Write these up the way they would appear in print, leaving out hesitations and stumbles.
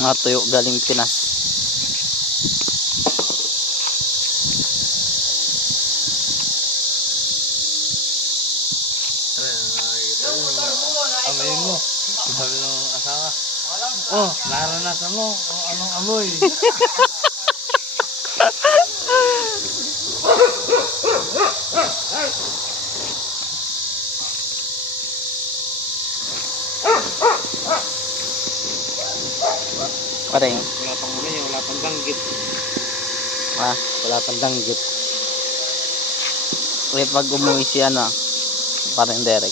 Mga tuyo galing Pinas. Amoy mo. Sabi ng asawa. Oh, naranasan mo kung anong amoy. Pareng. Wala pang ano yun, wala pang danggit. Wala pang danggit. Wait, pag umuwi si ano, parang Derek.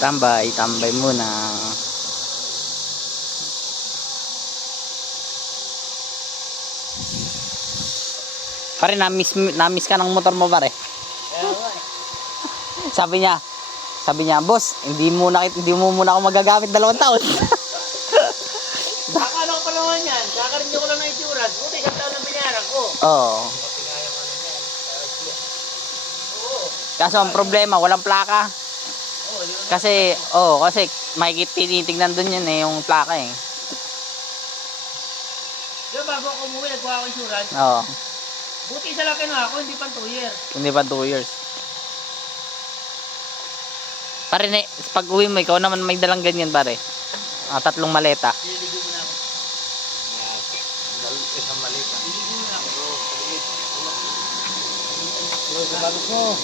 Tambay muna. Pare, na-miss ka ng motor mo, pare. Sabi niya, boss, hindi mo muna ako magagamit 2 taon. Akala ko pa naman yan. Kakarinyo ko lang ng insurance. Buti 1 taon ang binayaran ko. Oo. Kaso ang problema, walang plaka. Kasi tinitignan dun yan eh, yung plaka eh. Diba bago ako umuwi, nagkuha ako insurance. Oo. Buti isa lang kinuha ako, hindi pa 2 years. Hindi pa 2 years. Pare, pag uwi mo, ikaw naman may dalang ganyan, pare. 3 maleta. Nililigo muna ako. Isang malita. Nililigo muna ako. Sabatos mo.